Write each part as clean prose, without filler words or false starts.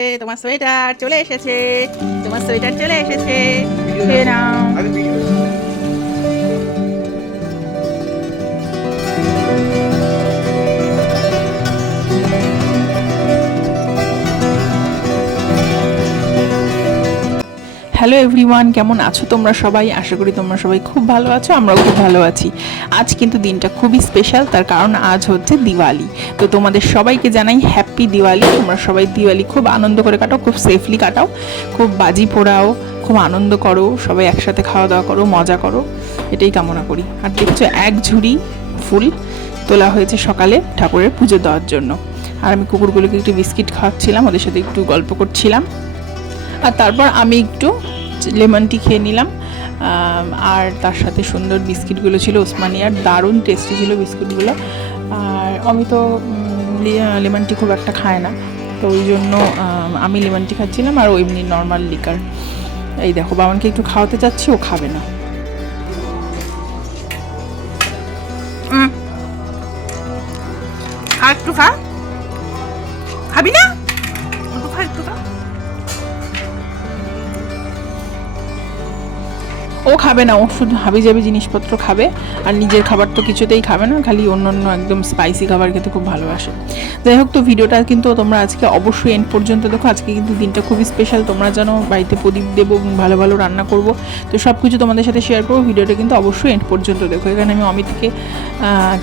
তোমার সোয়েটার চলে এসেছে, তোমার সোয়েটার চলে এসেছে। খেয়ে নাও। হ্যালো এভরিওয়ান, কেমন আছো তোমরা সবাই? আশা করি তোমরা সবাই খুব ভালো আছো, আমরাও খুব ভালো আছি। আজ কিন্তু দিনটা খুবই স্পেশাল, তার কারণ আজ হচ্ছে দিওয়ালি। তো তোমাদের সবাইকে জানাই হ্যাপি দিওয়ালি। তোমরা সবাই দিওয়ালি খুব আনন্দ করে কাটাও, খুব সেফলি কাটাও, খুব বাজি পোড়াও, খুব আনন্দ করো, সবাই একসাথে খাওয়া দাওয়া করো, মজা করো, এটাই কামনা করি। আর দেখছো এক ঝুড়ি ফুল তোলা হয়েছে সকালে ঠাকুরের পুজো দেওয়ার জন্য। আর আমি কুকুরগুলোকে একটু বিস্কিট খাওয়াচ্ছিলাম, ওদের সাথে একটু গল্প করছিলাম। আর তারপর আমি একটু লেমন টি খেয়ে নিলাম। আর তার সাথে সুন্দর বিস্কিটগুলো ছিল ওসমানিয়ার, দারুণ টেস্টি ছিল বিস্কুটগুলো। আর আমি তো লেমন টি খুব একটা খায় না, তো ওই জন্য আমি লেমন টি খাচ্ছিলাম আর এমনি নর্মাল লিকার। এই দেখো বাবানকে একটু খাওয়াতে চাচ্ছি, ও খাবে না। আর একটু খা, খাবি না? একটু খা, একটু খা। ও খাবে না, ও শুধু হাবিজাবি জিনিসপত্র খাবে, আর নিজের খাবার তো কিছুতেই খাবে না, খালি অন্য অন্য একদম স্পাইসি খাবার খেতে খুব ভালোবাসে। যাই হোক, তো ভিডিওটা কিন্তু তোমরা আজকে অবশ্যই এন্ড পর্যন্ত দেখো। আজকে কিন্তু দিনটা খুবই স্পেশাল, তোমরা জানো বাড়িতে প্রদীপ দেবো এবং ভালো ভালো রান্না করব, তো সব কিছু তোমাদের সাথে শেয়ার করবো। ভিডিওটা কিন্তু অবশ্যই এন্ড পর্যন্ত দেখো। এখানে আমি অমিতকে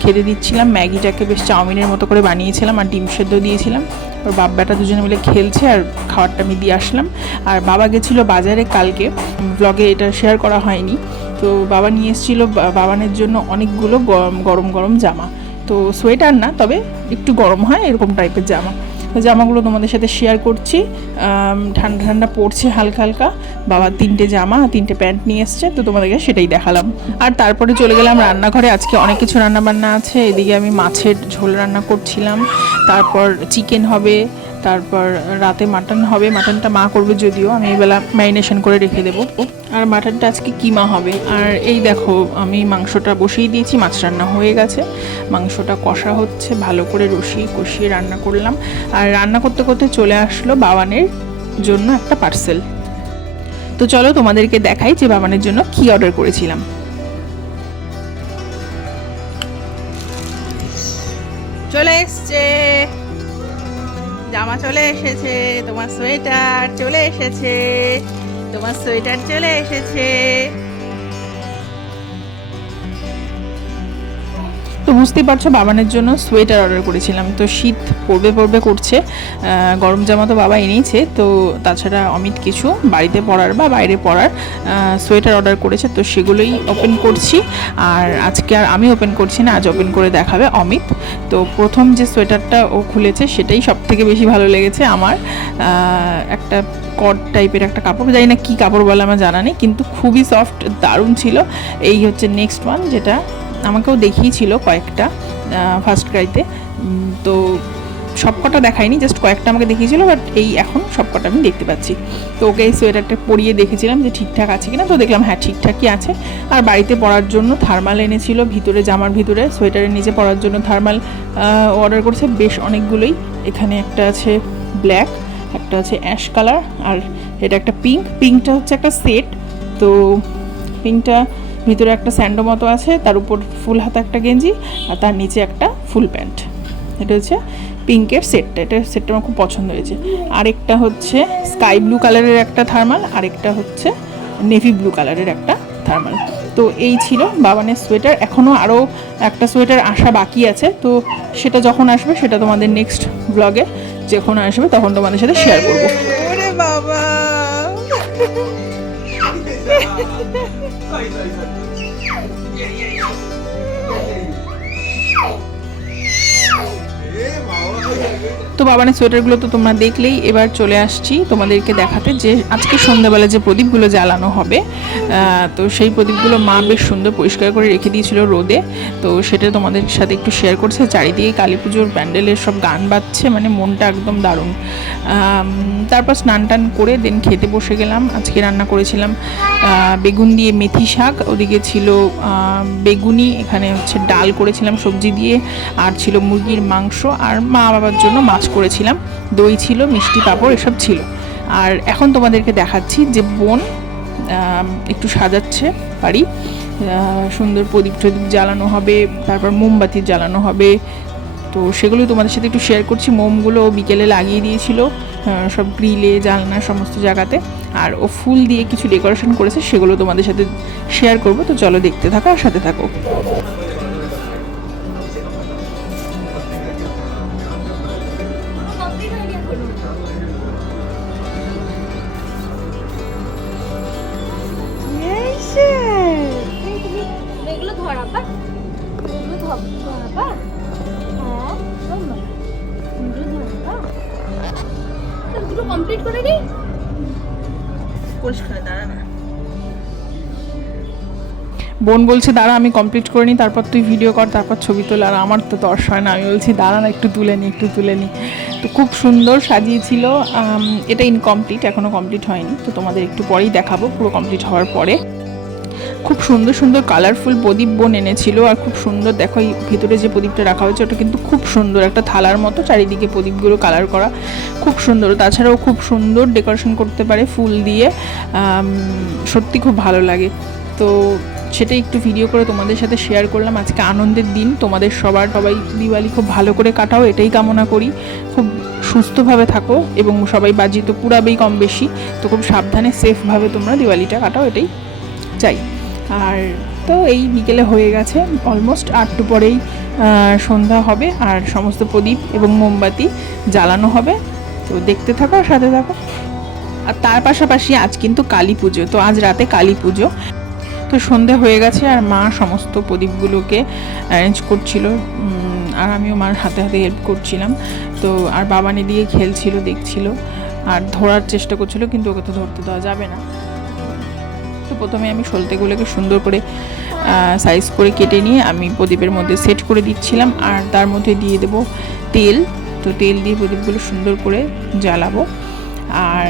খেতে দিচ্ছিলাম, ম্যাগিটাকে বেশ চাউমিনের মতো করে বানিয়েছিলাম আর ডিম সেদ্ধ দিয়েছিলাম। ওর বাপ বেটা দুজনে মিলে খেলছে আর খাবারটা আমি দিয়ে আসলাম। আর বাবা গেছিলো বাজারে কালকে, ব্লগে এটা শেয়ার করা হয়নি। তো বাবা নিয়ে এসেছিলো বাবানের জন্য অনেকগুলো গরম গরম জামা, তো সোয়েটার না, তবে একটু গরম হয় এরকম টাইপের জামা। তো জামাগুলো তোমাদের সাথে শেয়ার করছি। ঠান্ডা ঠান্ডা পড়ছে হালকা হালকা। বাবা 3টে জামা 3টে প্যান্ট নিয়ে এসছে, তো তোমাদেরকে সেটাই দেখালাম। আর তারপরে চলে গেলাম রান্নাঘরে। আজকে অনেক কিছু রান্নাবান্না আছে। এদিকে আমি মাছের ঝোল রান্না করছিলাম, তারপর চিকেন হবে, তারপর রাতে মাটন হবে। মাটনটা মা করবে, যদিও আমি এইবেলা ম্যারিনেশন করে রেখে দেবো। আর মাটনটা আজকে কিমা হবে। আর এই দেখো আমি মাংসটা বসিয়ে দিয়েছি, মাছ রান্না হয়ে গেছে, মাংসটা কষা হচ্ছে, ভালো করে কষিয়ে রান্না করলাম। আর রান্না করতে করতে চলে আসলো বাবানের জন্য একটা পার্সেল। তো চলো তোমাদেরকে দেখাই যে বাবানের জন্য কি অর্ডার করেছিলাম। চলে এসছে জামা, চলে এসেছে তোমার সোয়েটার, চলে এসেছে তোমার সোয়েটার, চলে এসেছে। তো বুঝতেই পারছো বাবানের জন্য সোয়েটার অর্ডার করেছিলাম। তো শীত পড়বে করছে, গরম জামা তো বাবা এনেইছে, তো তাছাড়া অমিত কিছু বাড়িতে পরার বা বাইরে পরার সোয়েটার অর্ডার করেছে, তো সেগুলোই ওপেন করছি। আর আজকে আর আমি ওপেন করছি না, আজ ওপেন করে দেখাবে অমিত। তো প্রথম যে সোয়েটারটা ও খুলেছে সেটাই সব থেকে বেশি ভালো লেগেছে আমার। একটা কট টাইপের একটা কাপড়, জানি না কী কাপড় বলে আমার জানা নেই, কিন্তু খুবই সফট, দারুণ ছিল। এই হচ্ছে নেক্সট ওয়ান, যেটা আমাকেও দেখিয়েছিল কয়েকটা ফার্স্ট ক্রাইতে, তো সবকটা দেখায়নি, জাস্ট কয়েকটা আমাকে দেখিয়েছিল, বাট এই এখন সবকটা আমি দেখতে পাচ্ছি। তো ওকে এই সোয়েটারটা পরিয়ে দেখেছিলাম যে ঠিকঠাক আছে কিনা, তো দেখলাম হ্যাঁ ঠিকঠাকই আছে। আর বাড়িতে পরার জন্য থার্মাল এনেছিল, ভিতরে জামার ভিতরে সোয়েটারের নিচে পরার জন্য থার্মাল অর্ডার করেছে বেশ অনেকগুলোই। এখানে একটা আছে ব্ল্যাক, একটা আছে অ্যাশ কালার, আর এটা একটা পিঙ্কটা হচ্ছে একটা সেট। তো পিঙ্কটা ভিতরে একটা স্যান্ডো মতো আছে, তার উপর ফুল হাতা একটা গেঞ্জি, আর তার নিচে একটা ফুল প্যান্ট। এটা হচ্ছে পিঙ্কের সেটটা, এটা সেটটা আমার খুব পছন্দ হয়েছে। আরেকটা হচ্ছে স্কাই ব্লু কালারের একটা থার্মাল, আরেকটা হচ্ছে নেভি ব্লু কালারের একটা থার্মাল। তো এই ছিল বাবানের সোয়েটার। এখনও আরও একটা সোয়েটার আসা বাকি আছে, তো সেটা যখন আসবে সেটা তোমাদের নেক্সট ব্লগে যখন আসবে তখন তোমাদের সাথে শেয়ার করবো। ওরে বাবা তো বাবানের সোয়েটারগুলো তো তোমরা দেখলেই। এবার চলে আসছি তোমাদেরকে দেখাতে যে আজকে সন্ধ্যাবেলা যে প্রদীপগুলো জ্বালানো হবে, তো সেই প্রদীপগুলো মা বেশ সুন্দর পরিষ্কার করে রেখে দিয়েছিল রোদে, তো সেটা তোমাদের সাথে একটু শেয়ার করছে। চারিদিকে কালী পুজোর প্যান্ডেলের সব গান বাজছে, মানে মনটা একদম দারুণ। তারপর স্নান টান করে দেন খেতে বসে গেলাম। আজকে রান্না করেছিলাম বেগুন দিয়ে মেথি শাক, ওদিকে ছিল বেগুনি, এখানে হচ্ছে ডাল করেছিলাম সবজি দিয়ে, আর ছিল মুরগির মাংস। আর মা বাবার জন্য মাছ করেছিলাম, দই ছিল, মিষ্টি পাঁপড় এসব ছিল। আর এখন তোমাদেরকে দেখাচ্ছি যে বোন একটু সাজাচ্ছে বাড়ি, সুন্দর প্রদীপ টদীপ জ্বালানো হবে, তারপর মোমবাতি জ্বালানো হবে। তো সেগুলো তোমাদের সাথে একটু শেয়ার করছি। মোমগুলো বিকেলে লাগিয়ে দিয়েছিল সব গ্রিলে, জানলা, সমস্ত জায়গাতে। আর ও ফুল দিয়ে কিছু ডেকোরেশন করেছে, সেগুলো তোমাদের সাথে শেয়ার করব। তো চলো দেখতে থাকো আর সাথে থাকো। কমপ্লিট করে দিই। বোন বলছে দাঁড়া আমি কমপ্লিট করে নিই, তারপর তুই ভিডিও কর, তারপর ছবি তোল। আর আমার তো দর্শ হয় না, আমি বলছি দাঁড়া না, একটু তুলে নিই, একটু তুলে নিই। তো খুব সুন্দর সাজিয়েছিল। এটা ইনকমপ্লিট, এখনও কমপ্লিট হয়নি, তো তোমাদের একটু পরেই দেখাবো পুরো কমপ্লিট হওয়ার পরে। খুব সুন্দর সুন্দর কালারফুল প্রদীপ বোন এনেছিল। আর খুব সুন্দর দেখো, এই ভিতরে যে প্রদীপটা রাখা হয়েছে ওটা কিন্তু খুব সুন্দর, একটা থালার মতো চারিদিকে প্রদীপগুলো কালার করা, খুব সুন্দর। তাছাড়াও খুব সুন্দর ডেকোরেশন করতে পারে ফুল দিয়ে, সত্যি খুব ভালো লাগে। তো সেটাই একটু ভিডিও করে তোমাদের সাথে শেয়ার করলাম। আজকে আনন্দের দিন, তোমাদের সবাই দিওয়ালি খুব ভালো করে কাটাও, এটাই কামনা করি। খুব সুস্থভাবে থাকো এবং সবাই বাজি তো পুরাবেই কম বেশি, তো খুব সাবধানে সেফভাবে তোমরা দিওয়ালিটা কাটাও, এটাই চাই। আর তো এই বিকেলে হয়ে গেছে অলমোস্ট, 8টা পরেই সন্ধ্যা হবে আর সমস্ত প্রদীপ এবং মোমবাতি জ্বালানো হবে। তো দেখতে থাকো আর সাথে থাকো। আর তার পাশাপাশি আজ কিন্তু কালী পুজো, তো আজ রাতে কালী পুজো। তো সন্ধে হয়ে গেছে আর মা সমস্ত প্রদীপগুলোকে অ্যারেঞ্জ করছিল, আর আমিও মার হাতে হাতে হেল্প করছিলাম। তো আর বাবানি দিয়ে খেলছিল, দেখছিল আর ধরার চেষ্টা করছিল, কিন্তু ওকে তো ধরতে দেওয়া যাবে না। তো প্রথমে আমি সলতেগুলোকে সুন্দর করে সাইজ করে কেটে নিয়ে আমি প্রদীপের মধ্যে সেট করে দিচ্ছিলাম, আর তার মধ্যে দিয়ে দেবো তেল। তো তেল দিয়ে প্রদীপগুলো সুন্দর করে জ্বালাবো। আর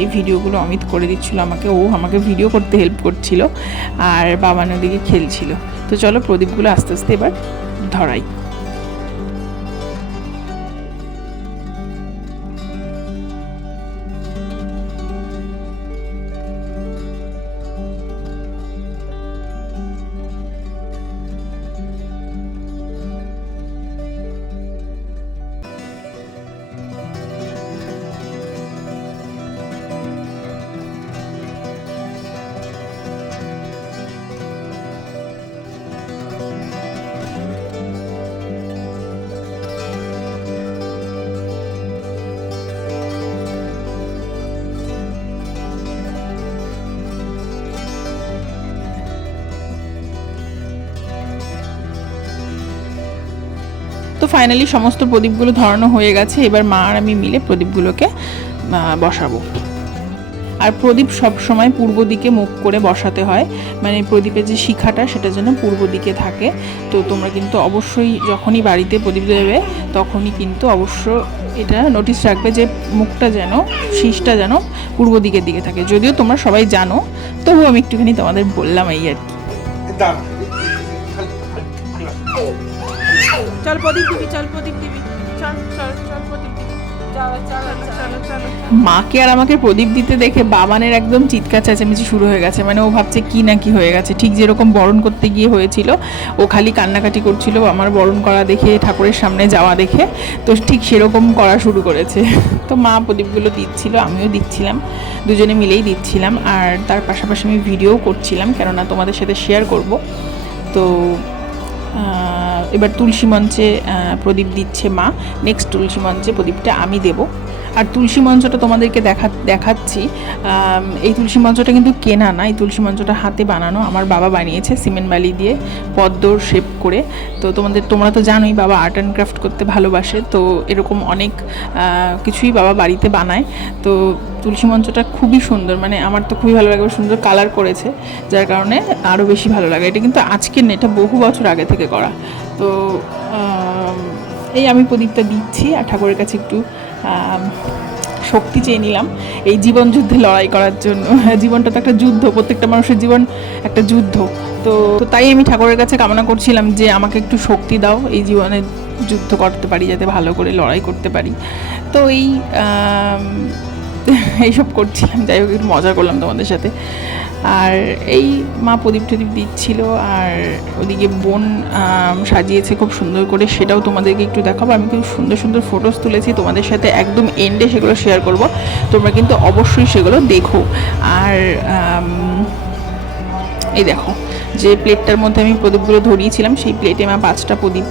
এই ভিডিওগুলো অমিত করে দিচ্ছিল আমাকে, ও আমাকে ভিডিও করতে হেল্প করছিল, আর বাবা নদীকে খেলছিল। তো চলো প্রদীপগুলো আস্তে আস্তে এবার ধরাই। তো ফাইনালি সমস্ত প্রদীপগুলো ধরানো হয়ে গেছে। এবার মা আর আমি মিলে প্রদীপগুলোকে বসাবো। আর প্রদীপ সব সময় পূর্ব দিকে মুখ করে বসাতে হয়, মানে প্রদীপের যে শিখাটা সেটা যেন পূর্ব দিকে থাকে। তো তোমরা কিন্তু অবশ্যই যখনই বাড়িতে প্রদীপ দেবে তখনই কিন্তু অবশ্য এটা নোটিস রাখবে যে মুখটা যেন, শীষটা যেন পূর্ব দিকের দিকে থাকে। যদিও তোমরা সবাই জানো, তবুও আমি একটুখানি তোমাদের বললাম এই আর কি। চল প্রদীপ দিবি, চল প্রদীপ দিবি, চল চল চল প্রদীপ দিবি, চলো চলো চলো চলো। মাকে আর আমাকে প্রদীপ দিতে দেখে বাবানের একদম চিৎকার চেঁচামেচি শুরু হয়ে গেছে। মানে ও ভাবছে কি না কি হয়ে গেছে, ঠিক যেরকম বরণ করতে গিয়ে হয়েছিল, ও খালি কান্নাকাটি করছিল আমার বরণ করা দেখে, ঠাকুরের সামনে যাওয়া দেখে। তো ঠিক সেরকম করা শুরু করেছে। তো মা প্রদীপগুলো দিচ্ছিল, আমিও দিচ্ছিলাম, দুজনে মিলেই দিচ্ছিলাম। আর তার পাশাপাশি আমি ভিডিও করছিলাম, কেননা তোমাদের সাথে শেয়ার করব। তো এবার তুলসী মঞ্চে প্রদীপ দিচ্ছে মা, নেক্সট তুলসী মঞ্চে প্রদীপটা আমি দেব। আর তুলসী মঞ্চটা তোমাদেরকে দেখাচ্ছি। এই তুলসী মঞ্চটা কিন্তু কেনা না, এই তুলসী মঞ্চটা হাতে বানানো, আমার বাবা বানিয়েছে সিমেন্ট বালি দিয়ে পদ্মর শেপ করে। তো তোমরা তো জানোই বাবা আর্ট অ্যান্ড ক্রাফট করতে ভালোবাসে, তো এরকম অনেক কিছুই বাবা বাড়িতে বানায়। তো তুলসী মঞ্চটা খুবই সুন্দর, মানে আমার তো খুবই ভালো লাগে, সুন্দর কালার করেছে, যার কারণে আরও বেশি ভালো লাগে। এটা কিন্তু আজকের না, এটা বহু বছর আগে থেকে করা। তো এই আমি প্রদীপটা দিচ্ছি আর ঠাকুরের কাছে একটু শক্তি চেয়ে নিলাম এই জীবন যুদ্ধে লড়াই করার জন্য। জীবনটা তো একটা যুদ্ধ, প্রত্যেকটা মানুষের জীবন একটা যুদ্ধ। তো তাই আমি ঠাকুরের কাছে কামনা করছিলাম যে আমাকে একটু শক্তি দাও এই জীবনে যুদ্ধ করতে পারি, যাতে ভালো করে লড়াই করতে পারি। তো এইসব করছিলাম। যাই হোক, একটু মজা করলাম তোমাদের সাথে। আর এই মা প্রদীপ টদীপ দিচ্ছিল, আর ওদিকে বোন সাজিয়েছে খুব সুন্দর করে, সেটাও তোমাদেরকে একটু দেখাবো। আমি কিন্তু সুন্দর সুন্দর ফটোস তুলেছি তোমাদের সাথে, একদম এন্ডে সেগুলো শেয়ার করব, তোমরা কিন্তু অবশ্যই সেগুলো দেখো। আর এই দেখো, যে প্লেটটার মধ্যে আমি প্রদীপগুলো ধরিয়েছিলাম, সেই প্লেটে মা 5টা প্রদীপ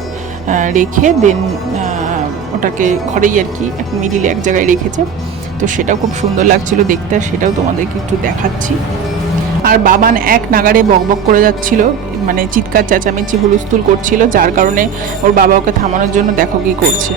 রেখে দেন ওটাকে ঘরেই আর কি এক মিডিলে এক জায়গায় রেখেছে। তো সেটাও খুব সুন্দর লাগছিল দেখতে, আর সেটাও তোমাদেরকে একটু দেখাচ্ছি। আর বাবান এক নাগাড়ে বকবক করে যাচ্ছিল, মানে চিৎকার চেঁচামেচি হুলস্থুল করছিল, যার কারণে ওর বাবা ওকে থামানোর জন্য দেখো কি করছে।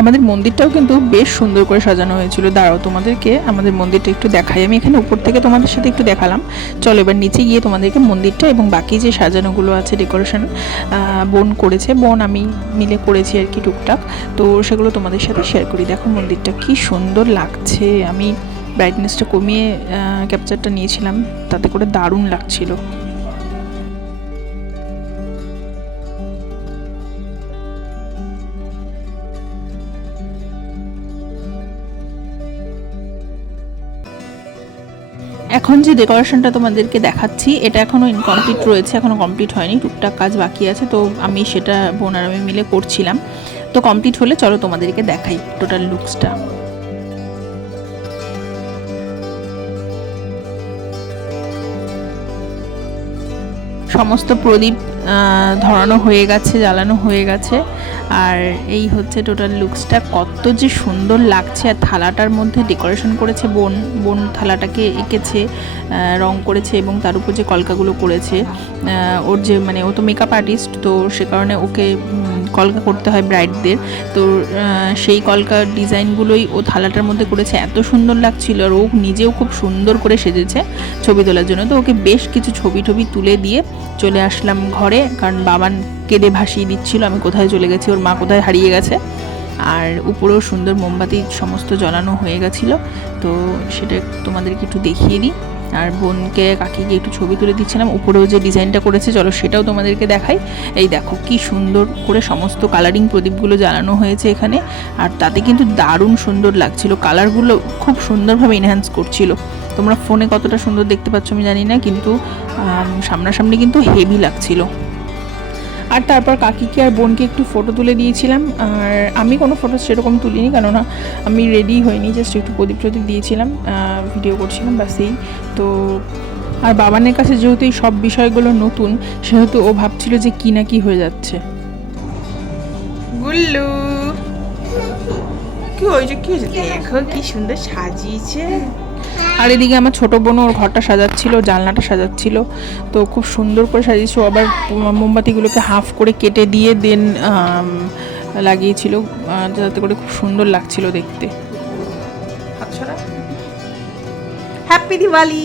আমাদের মন্দিরটাও কিন্তু বেশ সুন্দর করে সাজানো হয়েছিল। দাঁড়াও, তোমাদেরকে আমাদের মন্দিরটা একটু দেখাই। আমি এখানে উপর থেকে তোমাদের সাথে একটু দেখালাম, চলো এবার নিচে গিয়ে তোমাদেরকে মন্দিরটা এবং বাকি যে সাজানোগুলো আছে, ডেকোরেশন বোন করেছে, বোন আমি মিলে করেছি আর কি টুকটাক, তো সেগুলো তোমাদের সাথে শেয়ার করি। দেখো মন্দিরটা কি সুন্দর লাগছে। আমি ব্রাইটনেসটা কমিয়ে ক্যাপচারটা নিয়েছিলাম, তাতে করে দারুণ লাগছিল। এখন যে ডেকোরেশনটা তোমাদেরকে দেখাচ্ছি, এটা এখনও ইনকমপ্লিট রয়েছে, এখনও কমপ্লিট হয়নি, টুকটাক কাজ বাকি আছে। তো আমি সেটা বোন আর আমি মিলে করছিলাম। তো কমপ্লিট হলে চলো তোমাদেরকে দেখাই টোটাল লুকসটা। সমস্ত প্রদীপ ধরানো হয়ে গেছে, জ্বালানো হয়ে গেছে, আর এই হচ্ছে টোটাল লুকসটা। কত যে সুন্দর লাগছে। আর থালাটার মধ্যে ডেকোরেশন করেছে বোন থালাটাকে এঁকেছে, রং করেছে, এবং তার উপর যে কলকাগুলো করেছে, ওর যে মানে ও তো মেকআপ আর্টিস্ট, তো সে কারণে ওকে কলকা করতে হয় ব্রাইডদের, তো সেই কলকার ডিজাইনগুলোই ও থালাটার মধ্যে করেছে। এত সুন্দর লাগছিল, আর ও নিজেও খুব সুন্দর করে সেজেছে ছবি তোলার জন্য। তো ওকে বেশ কিছু ছবি তুলে দিয়ে চলে আসলাম ঘরে, কারণ বাবান কেঁদে ভাসিয়ে দিচ্ছিল আমি কোথায় চলে গেছি, ওর মা কোথায় হারিয়ে গেছে। আর উপরেও সুন্দর মোমবাতি সমস্ত জ্বালানো হয়ে গেছিলো, তো সেটা তোমাদেরকে একটু দেখিয়ে দিই। আর বোনকে কাকিকে একটু ছবি তুলে দিচ্ছিলাম। উপরেও যে ডিজাইনটা করেছে, চলো সেটাও তোমাদেরকে দেখাই। এই দেখো কি সুন্দর করে সমস্ত কালারিং প্রদীপগুলো জ্বালানো হয়েছে এখানে, আর তাতে কিন্তু দারুণ সুন্দর লাগছিল, কালারগুলো খুব সুন্দরভাবে এনহ্যান্স করছিল। তোমরা ফোনে কতটা সুন্দর দেখতে পাচ্ছ আমি জানি না, কিন্তু সামনাসামনি কিন্তু হেভি লাগছিল। আর তারপর কাকিকে আর বোনকে একটু ফটো তুলে দিয়েছিলাম, আর আমি কোনো ফটো সেরকম তুলিনি, কেননা আমি রেডি হইনি, জাস্ট একটু প্রদীপ দিয়েছিলাম, ভিডিও করছিলাম, ব্যাস এই তো। আর বাবানের কাছে যেহেতু এই সব বিষয়গুলো নতুন, সেহেতু ও ভাবছিল যে কি না কি হয়ে যাচ্ছে। গুল্লু কি হয়েছে, কি হয়েছে, দেখো কি সুন্দর সাজিয়েছে। আর এদিকে আমার ছোটো বোনও ওর ঘরটা সাজাচ্ছিল, জানলাটা সাজাচ্ছিল, তো খুব সুন্দর করে সাজিয়েছে। আবার মোমবাতিগুলোকে হাফ করে কেটে দিয়ে দেন লাগিয়েছিল, যাতে করে খুব সুন্দর লাগছিল দেখতে। আচ্ছা, হ্যাপি দিওয়ালি।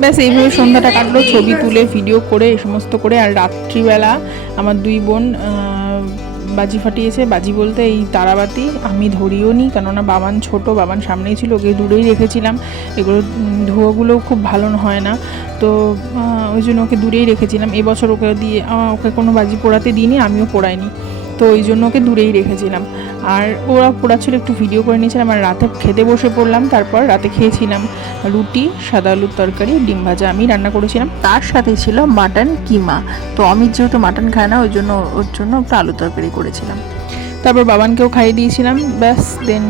ব্যাস এইভাবে সন্ধ্যাটা কাটলো, ছবি তুলে ভিডিও করে এই সমস্ত করে। আর রাত্রিবেলা আমার দুই বোন বাজি ফাটিয়েছে। বাজি বলতে এই তারাবাতি, আমি ধরিও নি, কেননা বাবান ছোট, বাবান সামনেই ছিল, ওকে দূরেই রেখেছিলাম। এগুলো ধোঁয়াগুলোও খুব ভালো হয় না, তো ওই জন্য ওকে দূরেই রেখেছিলাম। এবছর ওকে কোনো বাজি পোড়াতে দিইনি, আমিও পোড়াইনি, তো ওই জন্য ওকে দূরেই রেখেছিলাম। আর ওরা পোড়াচ্ছিল, একটু ভিডিও করে নিয়েছিলাম। আর রাতে খেতে বসে পড়লাম। তারপর রাতে খেয়েছিলাম রুটি, সাদা আলুর তরকারি, ডিম ভাজা আমি রান্না করেছিলাম, তার সাথে ছিল মাটন কিমা। তো অমিত যেহেতু মাটন খায় না, ওর জন্য একটু আলু তরকারি করেছিলাম। তারপর বাবানকেও খাইয়ে দিয়েছিলাম। ব্যাস দেন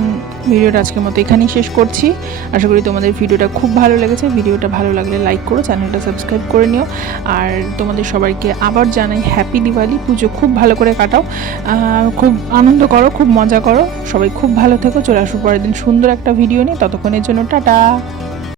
ভিডিওটা আজকের মতো এখানেই শেষ করছি। আশা করি তোমাদের ভিডিওটা খুব ভালো লেগেছে। ভিডিওটা ভালো লাগলে লাইক করো, চ্যানেলটা সাবস্ক্রাইব করে নিও। আর তোমাদের সবাইকে আবার জানাই হ্যাপি দিওয়ালি। পুজো খুব ভালো করে কাটাও, খুব আনন্দ করো, খুব মজা করো, সবাই খুব ভালো থেকো। চলে আসো পরের দিন সুন্দর একটা ভিডিও নিয়ে। ততক্ষণের জন্য টাটা।